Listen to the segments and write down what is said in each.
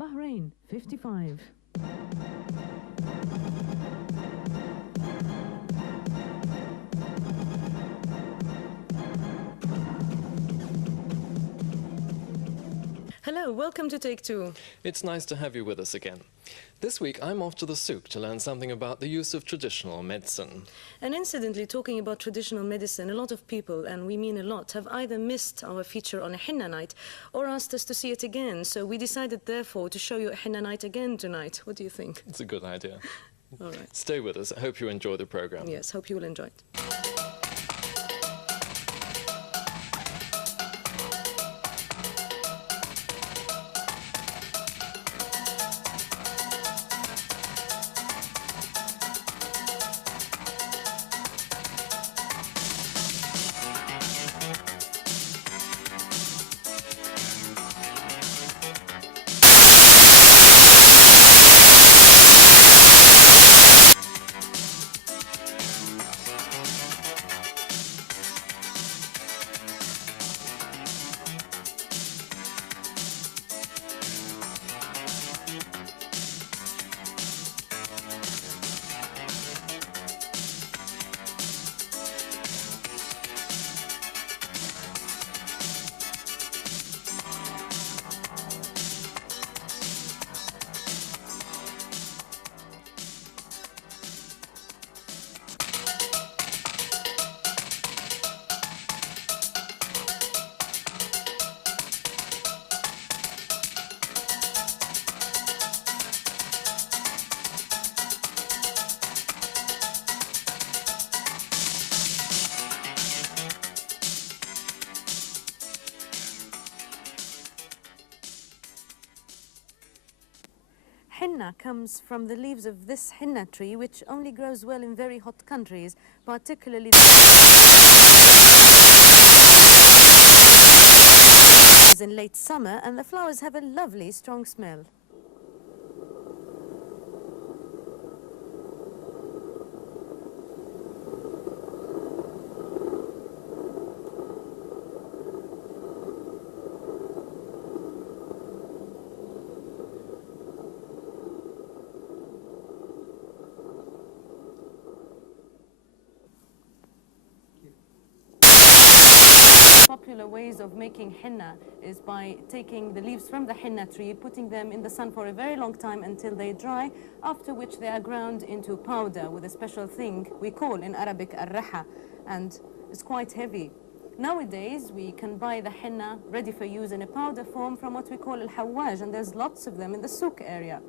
Bahrain 55. Hello, welcome to Take Two. It's nice to have you with us again. This week I'm off to the souk to learn something about the use of traditional medicine. And incidentally, talking about traditional medicine, a lot of people, and we mean a lot, have either missed our feature on a henna night or asked us to see it again. So we decided, therefore, to show you a henna night again tonight. What do you think? It's a good idea. All right. Stay with us. I hope you enjoy the program. Yes, hope you will enjoy it. Henna comes from the leaves of this henna tree, which only grows well in very hot countries, particularly in late summer, and the flowers have a lovely strong smell. Popular ways of making henna is by taking the leaves from the henna tree, putting them in the sun for a very long time until they dry, after which they are ground into powder with a special thing we call in Arabic al-raha, and it's quite heavy. Nowadays we can buy the henna ready for use in a powder form from what we call al-hawaj, and there's lots of them in the souk area.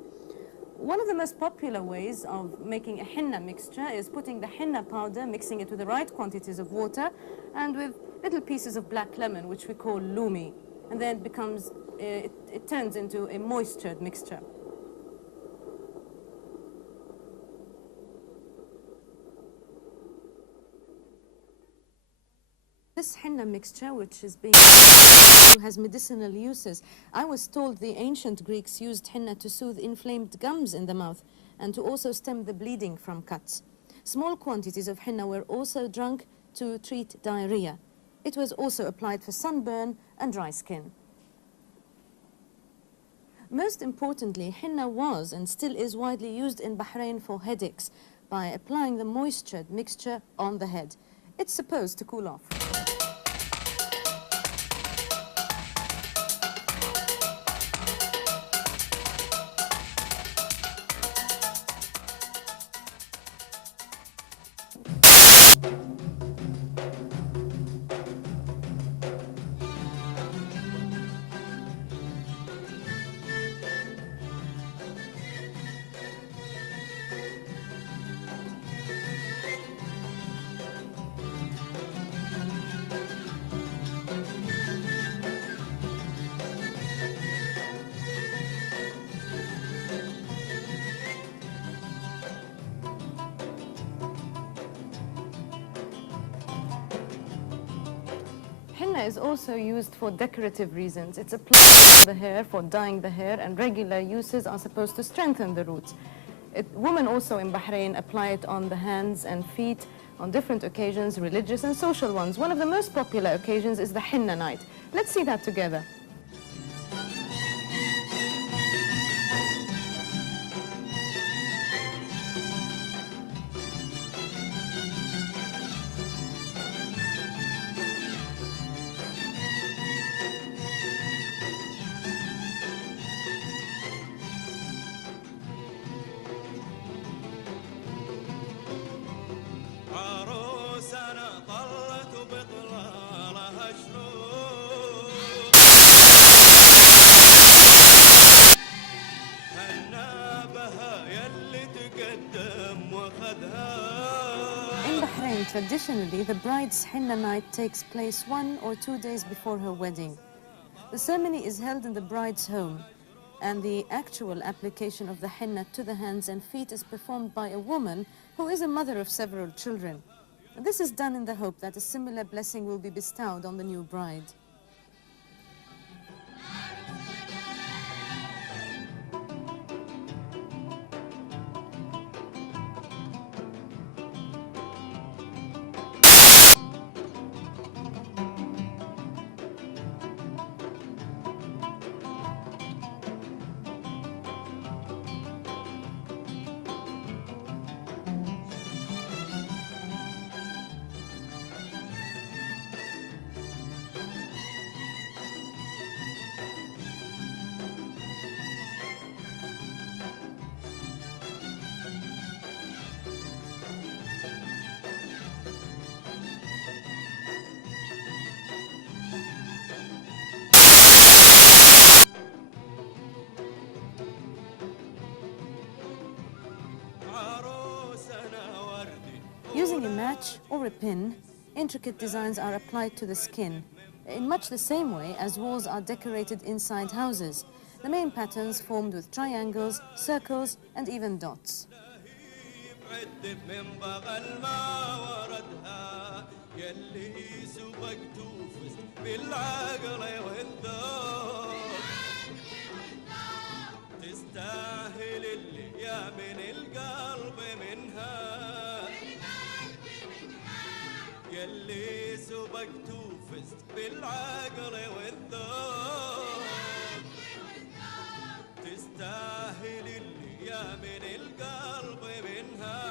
One of the most popular ways of making a henna mixture is putting the henna powder, mixing it with the right quantities of water and with little pieces of black lemon, which we call lumi, and then it becomes, it turns into a moistured mixture. This henna mixture, which is being has medicinal uses. I was told the ancient Greeks used henna to soothe inflamed gums in the mouth and to also stem the bleeding from cuts. Small quantities of henna were also drunk to treat diarrhea. It was also applied for sunburn and dry skin. Most importantly, henna was and still is widely used in Bahrain for headaches by applying the moistured mixture on the head. It's supposed to cool off. Henna is also used for decorative reasons. It's applied to the hair for dyeing the hair, and regular uses are supposed to strengthen the roots. Women also in Bahrain apply it on the hands and feet on different occasions, religious and social ones. One of the most popular occasions is the henna night. Let's see that together. Traditionally, the bride's henna night takes place 1 or 2 days before her wedding. The ceremony is held in the bride's home, and the actual application of the henna to the hands and feet is performed by a woman who is a mother of several children. This is done in the hope that a similar blessing will be bestowed on the new bride. Using a match or a pin, intricate designs are applied to the skin, in much the same way as walls are decorated inside houses. The main patterns formed with triangles, circles, and even dots. يلي سبقت وفزت بالعقل والذوق تستاهل اللي يا من القلب منها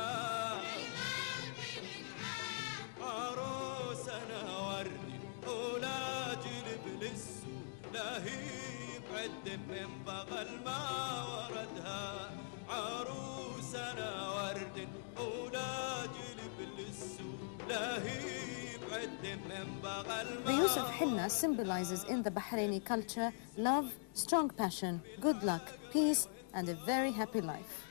عروسنا وردي ولا جلب للسوق لا هي بعد من بغل ما وردها عروسنا وردي ولا جلب للسوق لا هي. The use of henna symbolizes in the Bahraini culture love, strong passion, good luck, peace, and a very happy life.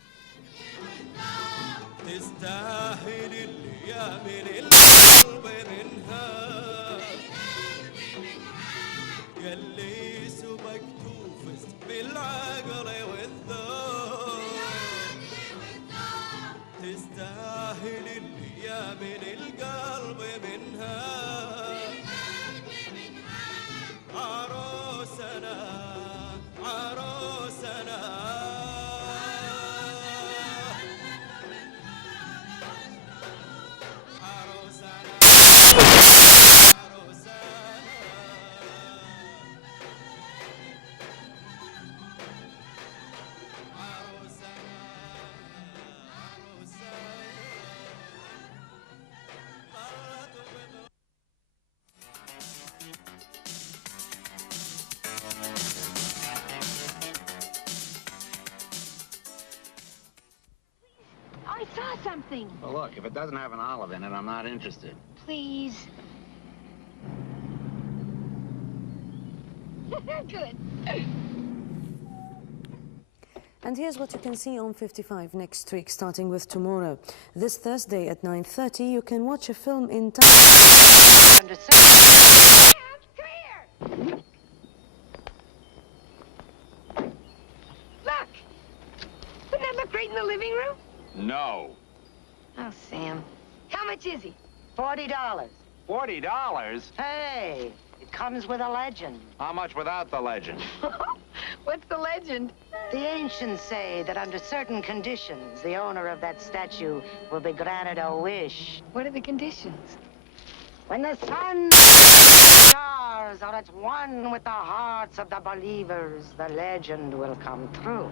I saw something. Well, look, if it doesn't have an olive in it, I'm not interested. Please. Good. And here's what you can see on 55 next week, starting with tomorrow. This Thursday at 9:30, you can watch a film entitled... Come here! Look! Wouldn't that look great in the living room? No. Oh, Sam. How much is he? $40. $40? Hey, it comes with a legend. How much without the legend? What's the legend? The ancients say that under certain conditions, the owner of that statue will be granted a wish. What are the conditions? When the sun stars are at one with the hearts of the believers, the legend will come true.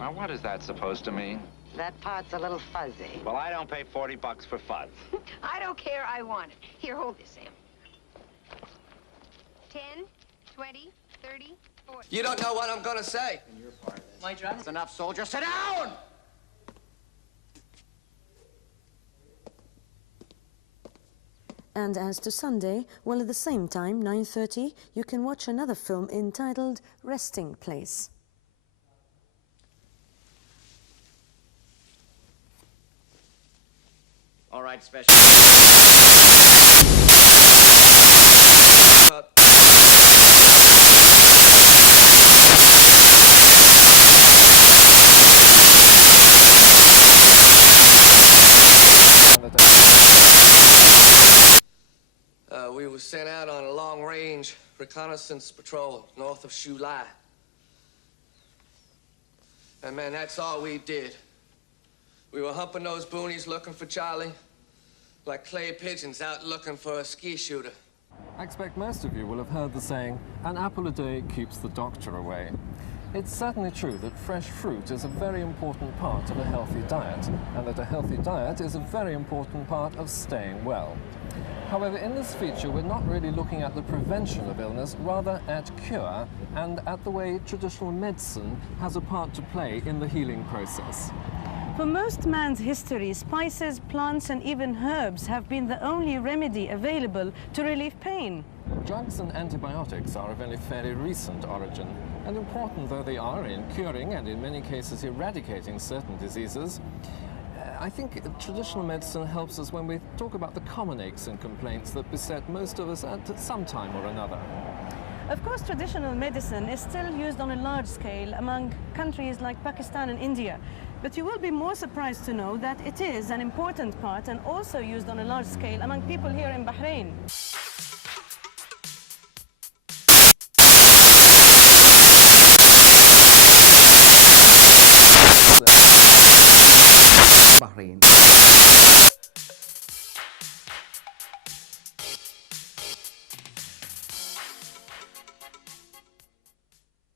Well, what is that supposed to mean? That part's a little fuzzy. Well, I don't pay $40 for fuzz. I don't care. I want it. Here, hold this, Sam. 10, 20, 30, 40. You don't know what I'm gonna say. My job. That's enough, soldier. Sit down! And as to Sunday, well, at the same time, 9:30, you can watch another film entitled Resting Place. All right, special. Cut. We were sent out on a long-range reconnaissance patrol north of Shulai. And man, that's all we did. We were humping those boonies looking for Charlie, like clay pigeons out looking for a ski shooter. I expect most of you will have heard the saying, an apple a day keeps the doctor away. It's certainly true that fresh fruit is a very important part of a healthy diet, and that a healthy diet is a very important part of staying well. However, in this feature, we're not really looking at the prevention of illness, rather at cure, and at the way traditional medicine has a part to play in the healing process. For most man's history, spices, plants, and even herbs have been the only remedy available to relieve pain. Drugs and antibiotics are of only fairly recent origin, and important though they are in curing and in many cases eradicating certain diseases, I think traditional medicine helps us when we talk about the common aches and complaints that beset most of us at some time or another. Of course, traditional medicine is still used on a large scale among countries like Pakistan and India. But you will be more surprised to know that it is an important part and also used on a large scale among people here in Bahrain. Bahrain.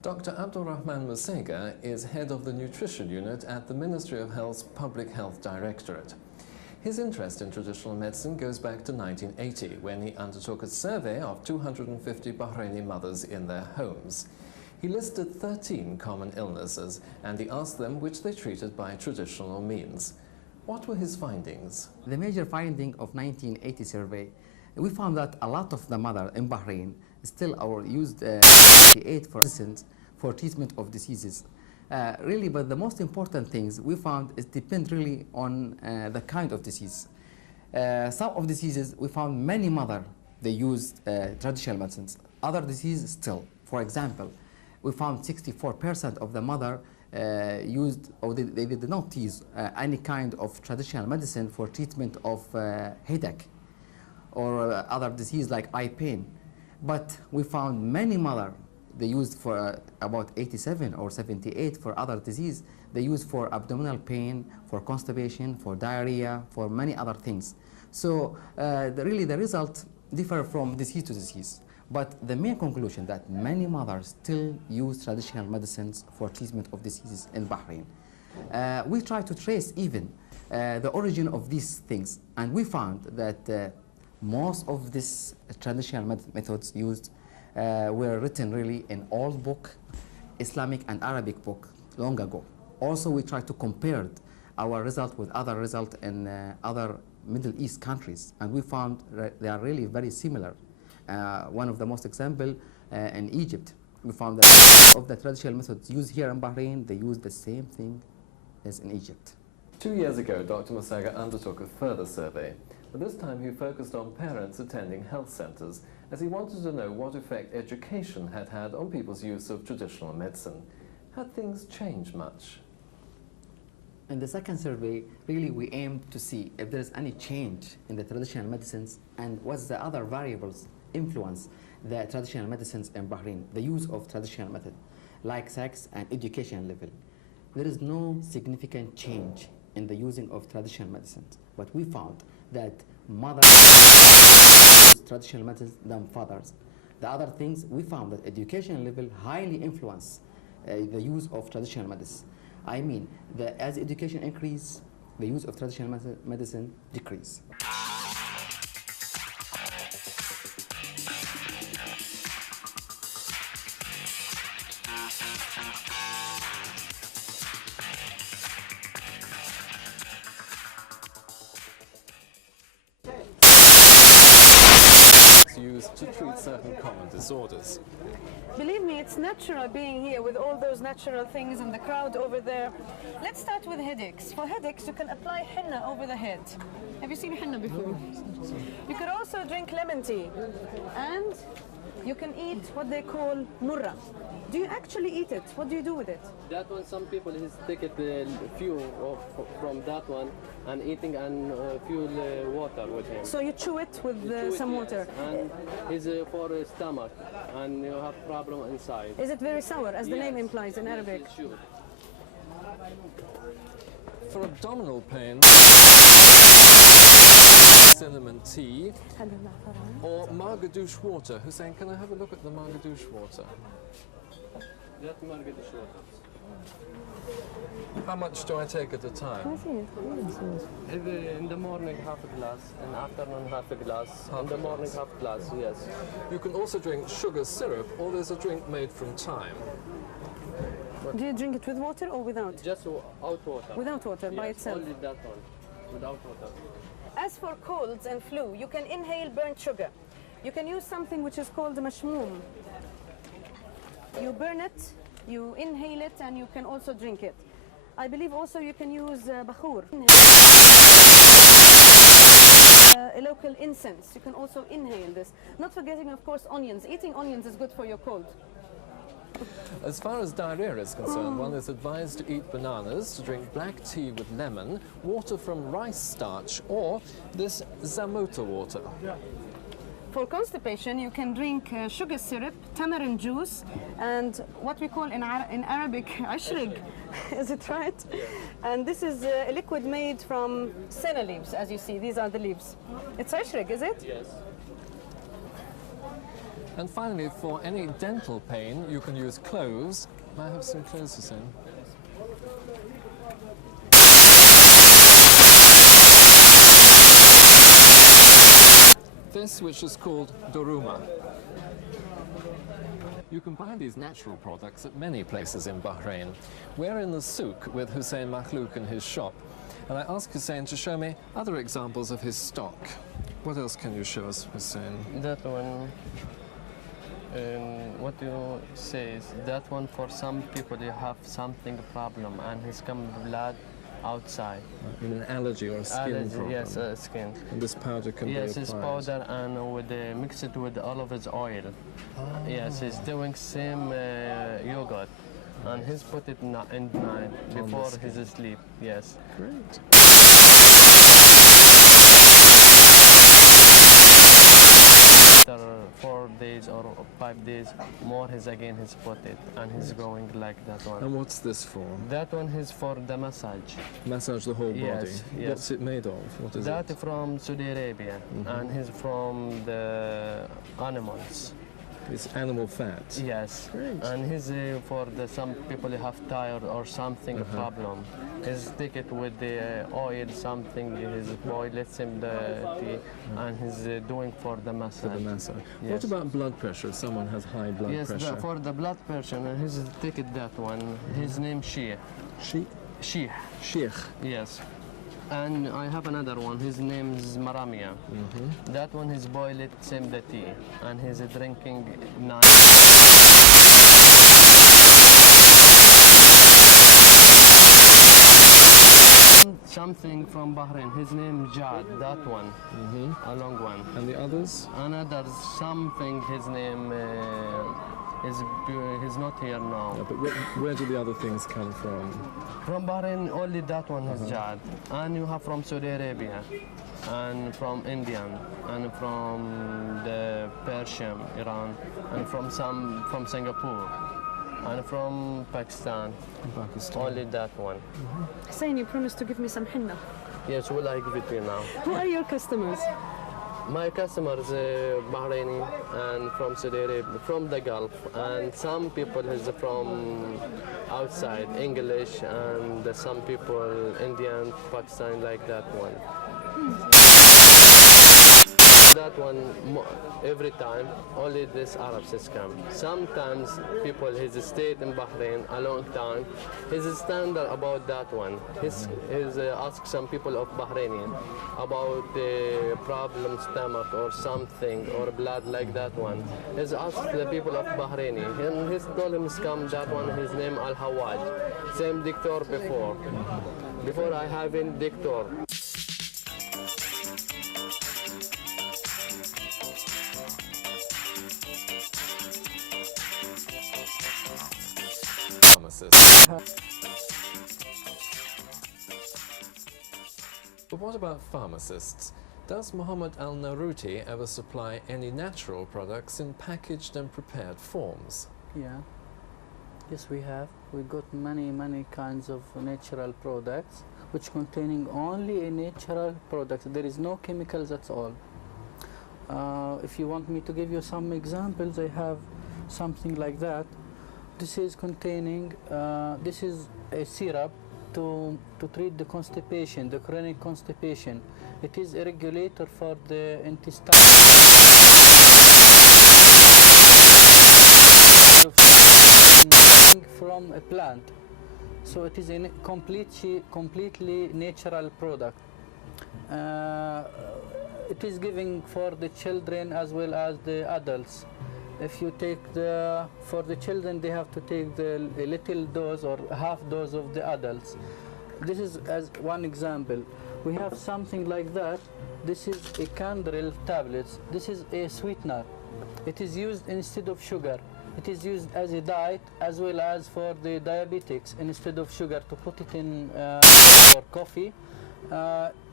Dr. Abdurrahman Musega is head of the nutrition unit at the Ministry of Health's Public Health Directorate. His interest in traditional medicine goes back to 1980, when he undertook a survey of 250 Bahraini mothers in their homes. He listed 13 common illnesses, and he asked them which they treated by traditional means. What were his findings? The major finding of 1980 survey, we found that a lot of the mothers in Bahrain still are used aid for medicines for treatment of diseases. Really, but the most important things we found is depend really on the kind of disease. Some of diseases we found many mothers they used traditional medicines. Other diseases still. For example, we found 64% of the mother used, or they did not use any kind of traditional medicine for treatment of headache or other disease like eye pain. But we found many mothers they used for about 87 or 78 for other disease. They used for abdominal pain, for constipation, for diarrhea, for many other things. So really the result differ from disease to disease. But the main conclusion that many mothers still use traditional medicines for treatment of diseases in Bahrain. We try to trace even the origin of these things, and we found that most of these traditional methods used were written really in old book, Islamic and Arabic book, long ago. Also, we try to compare our result with other results in other Middle East countries, and we found they are really very similar. One of the most example in Egypt, we found that of the traditional methods used here in Bahrain, they use the same thing as in Egypt. 2 years ago, Dr. Musega undertook a further survey, but this time he focused on parents attending health centers, as he wanted to know what effect education had had on people's use of traditional medicine. Had things changed much? In the second survey, really we aimed to see if there is any change in the traditional medicines and what's the other variables influence the traditional medicines in Bahrain, the use of traditional method, like sex and education level. There is no significant change in the using of traditional medicines, but we found that mothers use traditional methods than fathers. The other things, we found that education level highly influence the use of traditional medicine. I mean, as education increase, the use of traditional medicine decrease. Use to treat certain common disorders. Believe me, it's natural being here with all those natural things and the crowd over there. Let's start with headaches. For headaches, you can apply henna over the head. Have you seen henna before? You could also drink lemon tea. And you can eat what they call murra. Do you actually eat it? What do you do with it? That one, some people is take it few from that one and eating and fuel water with him. So you chew it with some water. And it's for stomach, and you have problem inside. Is it very sour, as the name implies in Arabic? Yes, sure. For abdominal pain, cinnamon tea or margadouche water. Hussein, can I have a look at the margadouche water? That margadouche water. How much do I take at a time? In the morning half a glass, in the afternoon half a glass, in the morning half a glass, yes. You can also drink sugar syrup, or there's a drink made from thyme. Do you drink it with water or without? Just out water. Without water, by Yes, itself? only that one, without water. As for colds and flu, you can inhale burnt sugar. You can use something which is called mashmoom. You burn it, you inhale it, and you can also drink it. I believe also you can use bakhoor. A local incense. You can also inhale this. Not forgetting, of course, onions. Eating onions is good for your cold. As far as diarrhea is concerned, one is advised to eat bananas, to drink black tea with lemon, water from rice starch, or this zamota water. For constipation, you can drink sugar syrup, tamarind juice, and what we call in Arabic, ashrig. Is it right? Yes. And this is a liquid made from senna leaves, as you see. These are the leaves. It's ashrig, is it? Yes. And finally, for any dental pain, you can use cloves. May I have some cloves, Hussein? This, which is called duruma. You can buy these natural products at many places in Bahrain. We're in the souk with Hussein Makhlouk in his shop, and I asked Hussein to show me other examples of his stock. What else can you show us, Hussein? That one, what you say is that one for some people you have something problem and he's come blood outside. An allergy or a skin problem? Yes, skin. And this powder can be applied? Yes, it's powder and with mix it with olive oil. Yes, he's doing same yogurt. And he's put it in night before his sleep. Yes. Great. After 4 days or 5 days more, he's put it and he's going like that one. And what's this for? That one is for the massage. Massage the whole body? Yes, yes. What's it made of? What is that it? from Saudi Arabia, and he's from the animals. It's animal fat? Yes. Great. And he's for some people who have tired or something problem. He's take it with the oil, something, he's boil it in the tea, and he's doing for the massage. For the massage. Yes. What about blood pressure? If someone has high blood yes, pressure? for the blood pressure, he's take it that one. His name Sheikh. Sheikh? Sheikh. Yes. And I have another one, his name is Maramia. That one is boiled it, same the tea, and he's drinking night. Something from Bahrain, his name Jad, that one, a long one. And the others? Another something, his name he's not here now. Yeah, but where do the other things come from? From Bahrain, only that one is Jad. And you have from Saudi Arabia, and from Indian, and from the Persian, Iran, and from Singapore, and from Pakistan. Only that one. Hussein, you promised to give me some henna. Yes, will I give it to you now? Who are your customers? My customers Bahraini and from Saudi Arabia, from the Gulf, and some people is from outside, English, and some people Indian, Pakistan, like that one. that one every time. Only this Arabs come. Sometimes people hesitate in Bahrain a long time. He's standard about that one. He's asked some people of Bahrainian about the problem stomach or something or blood like that one. He's asked the people of Bahraini and he's told him come that one. His name Al-Thawadi. Same doctor before. Before I have in doctor. But what about pharmacists? Does Mohammad Al-Naruti ever supply any natural products in packaged and prepared forms? Yeah. Yes, we have. We got many kinds of natural products which containing only a natural product. There is no chemicals at all. If you want me to give you some examples, I have something like that. This is containing, this is a syrup to treat the constipation, the chronic constipation. It is a regulator for the intestine. From a plant, so it is a completely natural product. It is giving for the children as well as the adults. If you take for the children, they have to take a little dose or half dose of the adults. This is as one example. We have something like that. This is a candrel tablets. This is a sweetener. It is used instead of sugar. It is used as a diet as well as for the diabetics instead of sugar to put it in or coffee.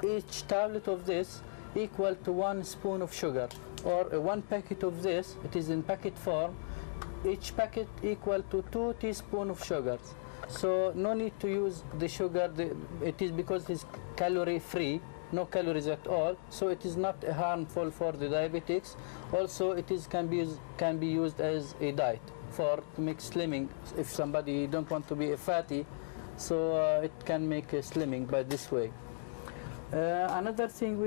Each tablet of this equal to 1 spoon of sugar, or 1 packet of this, it is in packet form, each packet equal to 2 teaspoons of sugar. So no need to use the sugar, it is because it is calorie free, no calories at all, so it is not harmful for the diabetics. Also it is can be used as a diet to make slimming. If somebody don't want to be a fatty, so it can make a slimming by this way. Another thing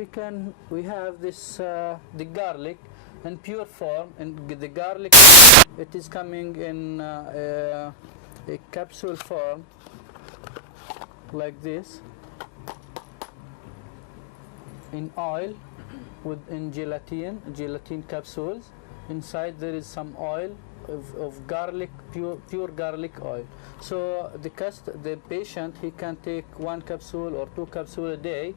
we have this the garlic in pure form, and the garlic it is coming in a capsule form like this, in oil in gelatin capsules. Inside there is some oil of garlic, pure garlic oil. So the patient, he can take 1 capsule or 2 capsules a day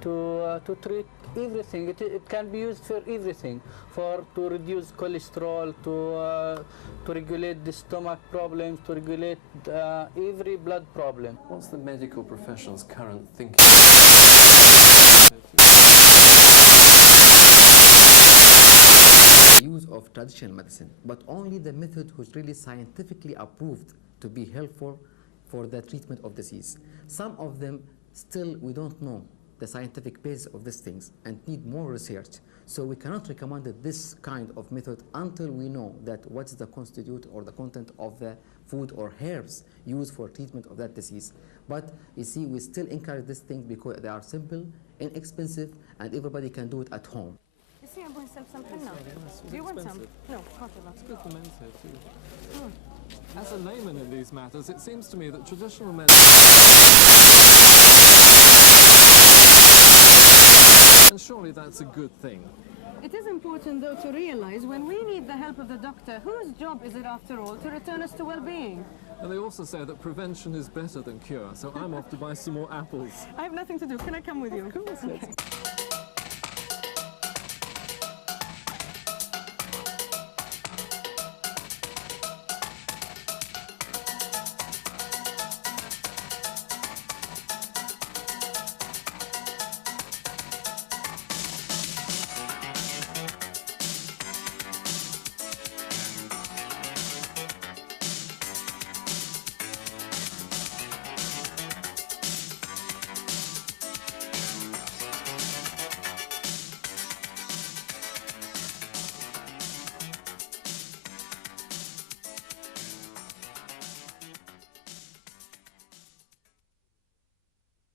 to treat everything. It can be used for everything, to reduce cholesterol, to regulate the stomach problems, to regulate every blood problem. What's the medical profession's current thinking? Use of traditional medicine, but only the method who's really scientifically approved to be helpful for the treatment of disease. Some of them still we don't know the scientific basis of these things and need more research. So we cannot recommend this kind of method until we know that what is the constitute or the content of the food or herbs used for treatment of that disease. But you see, we still encourage these things because they are simple, inexpensive, and everybody can do it at home. You see, I'm going to sell some henna. Do you want some? No, can't you? It's good for men's hair too. As a layman in these matters, it seems to me that traditional medicine, and surely that's a good thing. It is important, though, to realize when we need the help of the doctor, whose job is it, after all, to return us to well-being? And they also say that prevention is better than cure, so I'm off to buy some more apples. I have nothing to do. Can I come with you? Of course, yes.